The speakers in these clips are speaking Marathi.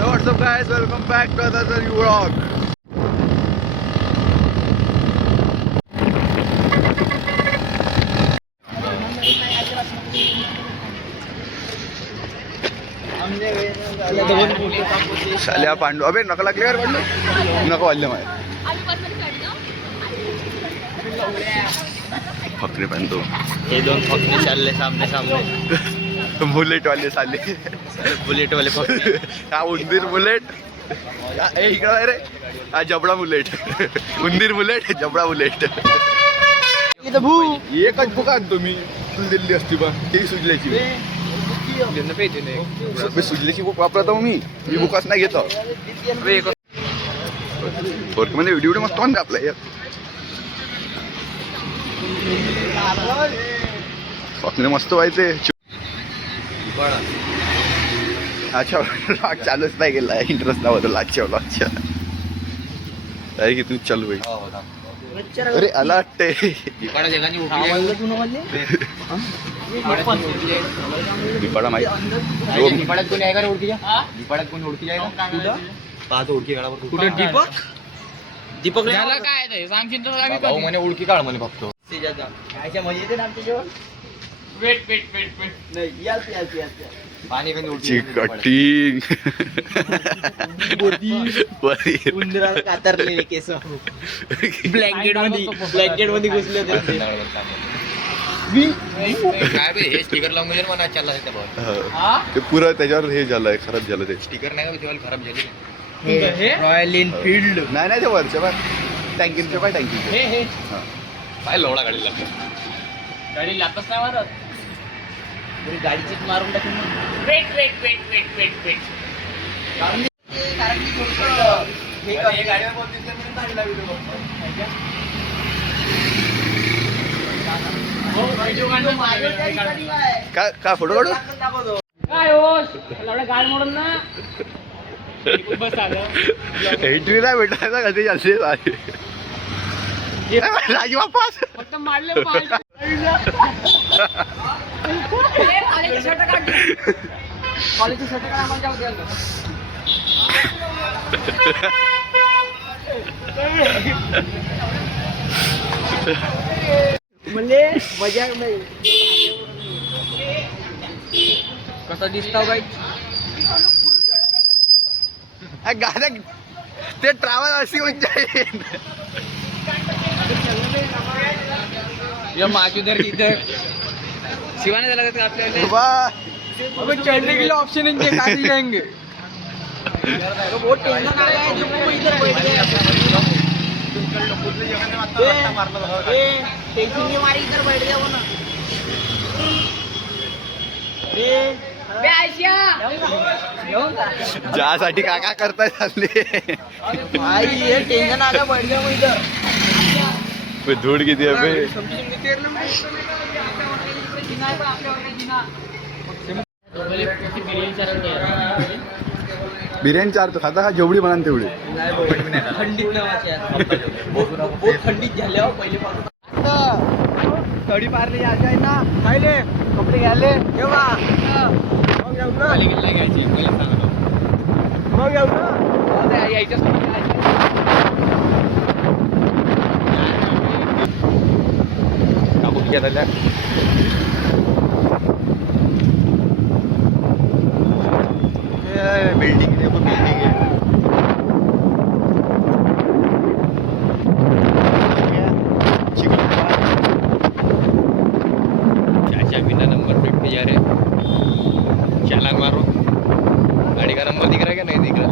What's up guys, welcome back to another new vlog. शाल्या Pandu अबे नका लागले यार पांडू नको वाढले माय फकरे पांडू हे दोन फकरे चालले सामने सामने बुलेट वाले साले बुलेट वाले फकरे हा उंदीर बुलेट ए इकडे रे हा जबडा बुलेट उंदीर बुलेट जबडा बुलेट एकच बुक आणतो मी तुला दिल्ली असती बा ती सुजल्याची सुजल्याची बुक वापरतो मी बुकच नाही घेतो मध्ये व्हिडिओ मस्त पण कापला यार स्वप्न मस्त व्हायचे अच्छा लॉग चालूच नाही गेला इंटरेस्ट नव्हता लागच्या लॉगच्या आहे की तू चालू भाई अरे आला वाटते दीपाडा माहिती दीपाडात कोणी आहे का ओळखीच्या दीपाडात कोणी ओळखी आहे का पाहतो ओळखी काढा कुठे दीपक दीपक काय भाऊ म्हणे ओळखी काढ म्हणे फक्त मजा येते ना आमच्या जेवण वेट पाणी चिकटिंग उंदराला कातरलेले केस ब्लँकेट मध्ये घुसले होते काय बे हे स्टिकर लावून गेले मला चालला ते पुरं त्याच्यावर हे झालंय खराब झालं ते स्टिकर नाही का तेव्हा खराब झाली रॉयल एनफिल्ड नाही नाही ते वरच्या बा टँकीच्या काय टँकी काय लोडा गाडी लागतो गाडी लागतच नाही मारत गाडीचीच मारून टाकून काय फोटो काढू काय हो गाड मोडून ना बस आलं एंट्री नाही भेटायचा कधी चालते राजी वापस फक्त मारले कॉलेजचे शर्ट काढ आम्हाला जाऊ द्याल म्हणजे मजा नाही कसा दिसता बाई गाड्या ते ट्रॅव्हल अशी म्हणजे माजू दर इधर शिवाने झाला का आपल्याला वाह चढ़ने के लिए ऑप्शन है कहाँ से जाएंगे वो टेंशन आ गया है जो वो इधर बैठ गया टेंशन नहीं मारी इधर बैठ गया वो ना ज्यासाठी काय करताय चालले भाई ये टेंशन आ गया बैठ गया वो इधर धूळ किती आहे बिर्याणी चार तो खाता का जेवढी म्हणा तेवढी थंडीत थंडीत झाल्या पहिले तडी पारले यायचे आहे ना खायले कपडे घ्यायले केव्हा मग येऊ ना घ्यायची मग येऊ ना यायच्या क्या झाल्या बिल्डिंग आहे बिल्डिंग आहे चाचा बिना नंबर प्लेट पे जा रहे चालान मारो गाड़ी का नंबर दिख रहा है क्या नहीं दिख रहा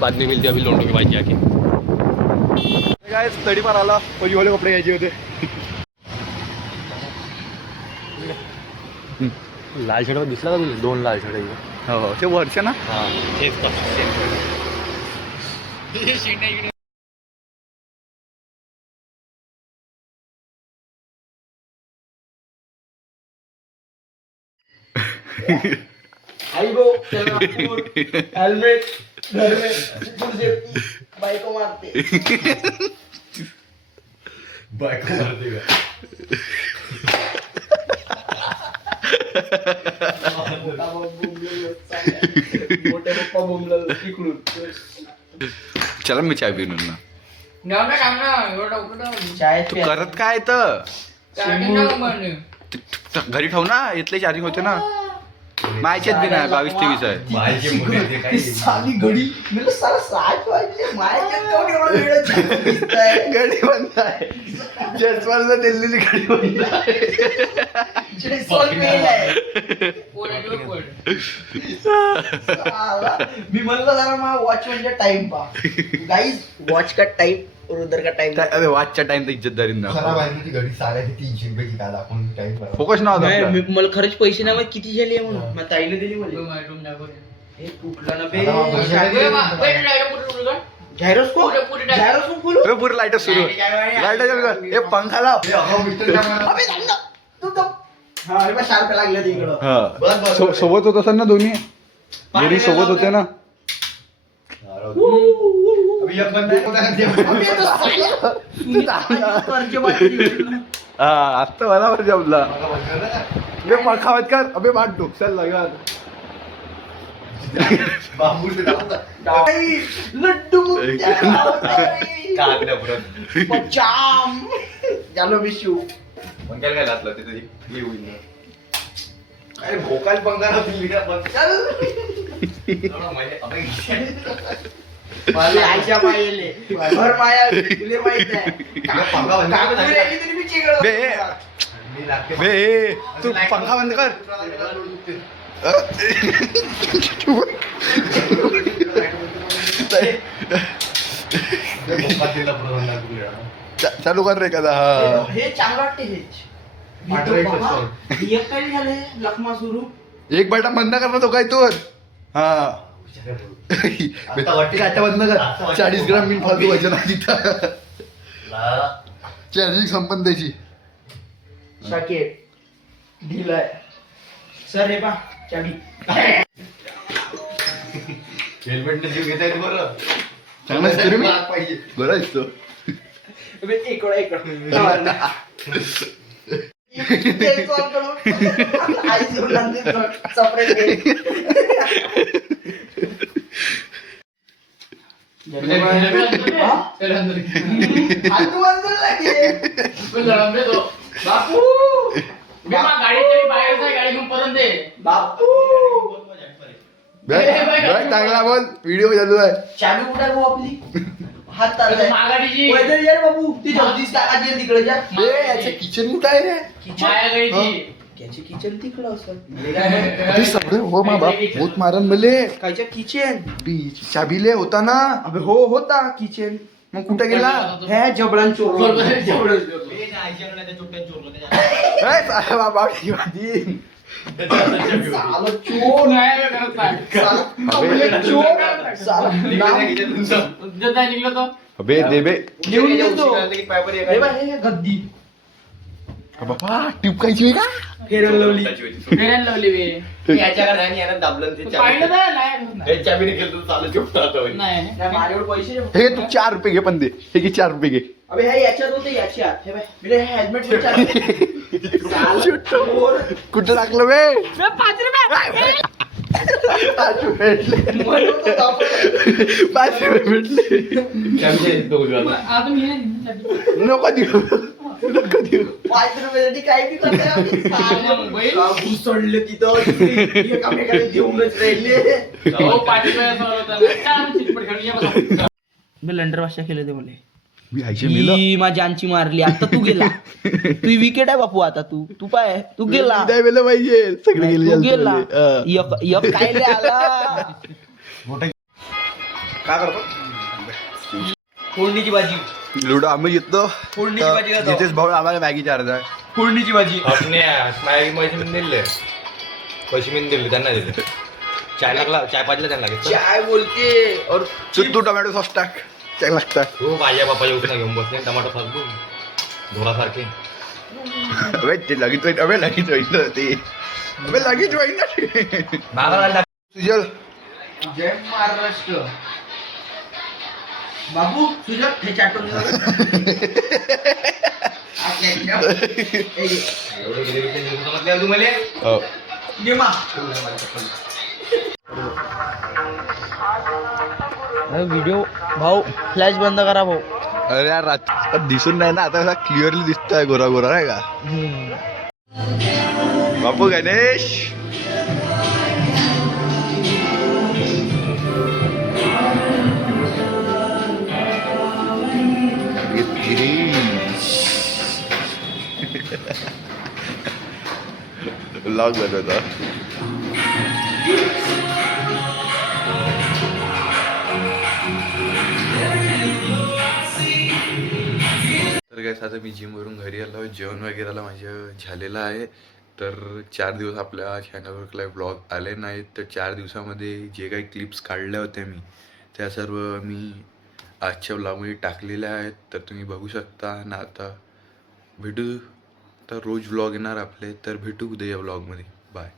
बाद में मिलते अभी लोंडो के पास जाके काय तडी पार आला पहिली कपडे घ्यायचे होते लाल शर्ट दिसला का तुला दोन लाल शर्ट हो ते वर्ष ना हां तेच हेलमेट घर में बाइको मारते बायको मारते का मोठे पप्पा बोंबलं इकडून. चला मी चाय पिऊन येऊ ना. चाय तू करत काय तर घरी ठेव ना, इथले चार्जिंग होते ना. मायच्यात बी नाही, 22-23 आहे. ती साली घडी मला साला 7 वाजले मायच्यात कोण एवढा वेळ दिसतंय. घडी बंद आहे. जसवालला दिलेली घडी बंद आहे. जेसॉल मेल आहे. साला, मी म्हणलं जरा मग वॉच म्हणजे टाइम पा गाईज, वॉच का टाइम और उधर का टाइम. अरे वाचच्या टाइम तर इज्जतदारींना खराब आहे ना ती घडी, साऱ्याची 300 रुपयाची काय आपण टाइम करा. फोकस नव्हता आपला. मला खरंच पैसे नाही माहित किती झाले म्हणून मग ताईने दिली मला. हे कुठलं ना बे जायरोस्कोप बोलू. अबे पुरे लाईट सुरू, लाईट चालू कर. हे पंखा लाव. अबे थांब ना. तू तर हा अरे बा शार्प लागले तिकडं. हा सोबत होत असेल ना दोन्ही, दोन्ही सोबत होते ना. अबे तो साला. कर्ज बाटली. हा आता मला बरं जमला. अबे पंखा बंद कर. अबे बाट डोक्याला लागत. आई, लड्डू पचाम झालो विशू. काय घातलं तिथे हे होईल. अरे भोकाल पंखा दिली का बंद. माझे आईच्या मायेले घर माया तुले माहित आहे. काकू राहिली तरी मी चिघळतो. बे तू पंखा बंद कर. चालू कर रे कदा. हे चांगलं वाटते हे. एक काय झाले लखमा सुरू. एक बटा बंद कर ना तो काय तू. हा काटा बंद कर. 40 ग्राम मी फालतू वजन आहे तिथं. चार्जिंग संपन्न द्यायची. सॉकेट ढिलाय सर. हे पा चाबी. हेल्मेटने जीव घेता येते बरं. चांगला आहे तरी मी पाहिजे. बरं आहेस तो. चांगला बोल. व्हिडिओ चालू आहे. चाबी कुठे भाऊ आपली. हात चाललाय बाबू. ती 34 टाकाची आहे तिकडे जा. याचं किचन कुठं आहे रे. त्याचे किचन तिकडं असं अरे सगळं हो मा बाप भूत मारन मले. कायच्या किचन. चाबीले होता ना. अबे हो होता किचन. मग कुठे गेला. ह्या जबडान चोर. बाबा चोर अबे दे बे. गद्दी बाबा टिपकायची का. फेरन लवली. माझ्यावर पैसे. हे तू 4 रुपये घे पण दे. हे घे 4 रुपये घे. अबे ह्या याच्यात होते याच्यात. हे बाय हेल्मेट कुठं टाकलं बे. 5 रुपये भेटले. 5 रुपये भेटले. नको देऊ, नको देऊ. 5 रुपयासाठी काय बी करते. घुसडले तिथं एकामेकाला देऊनच राहिले. मी लंडर भाषा केलं ते मला. ही माझी आमची मारली. आता तू गेला. तू विकेट आहे बापू. आता तू पाय तू गेला. पाहिजे सगळे गेले. तू गेला. एक काय आला. काय करतो. फोडणीची भाजी. लुडो आम्ही घेतो. फोडणीची भाजी खातो. जितेश भाऊ आम्हाला मॅगी चार्ज आहे. फोडणीची भाजी. पैसे मी दिले. पैसे मी दिले त्यांना दिले. चाय लागला, चाय पाजला त्यांना लागेल. चाय बोलते और तू टोमॅटो सॉस टाक. चांगला लागतात. हो माझ्या बापाच्या उठून घेऊन बसले टमाटर सॉस घेऊन घोडासारखे. अबे ते लगेच होईल. अबे लगेच होईल ना ते. अबे लगेच होईल ना. सुजल जय महाराष्ट्र. बाबू तुझं हे चाटून तुम्हाला व्हिडिओ भाऊ फ्लॅश बंद करा भाऊ. अरे यार रात दिसून नाही ना आता कसा क्लिअरली दिसतोय गोरा गोरा नाही का. बापू गणेश लॉग बनवता. तर काय आता मी जिमवरून घरी आलो, जेवण वगैरेला माझं झालेलं आहे. तर 4 दिवस आपल्या चॅनलवर काही ब्लॉग आले नाहीत. तर 4 दिवसामध्ये जे काही क्लिप्स काढल्या होत्या मी त्या सर्व मी आजच्या ब्लॉगमध्ये टाकलेल्या आहेत. तर तुम्ही बघू शकता ना. आता भेटू तर रोज ब्लॉग येणार आपले. तर भेटू उद्या या ब्लॉगमध्ये. बाय.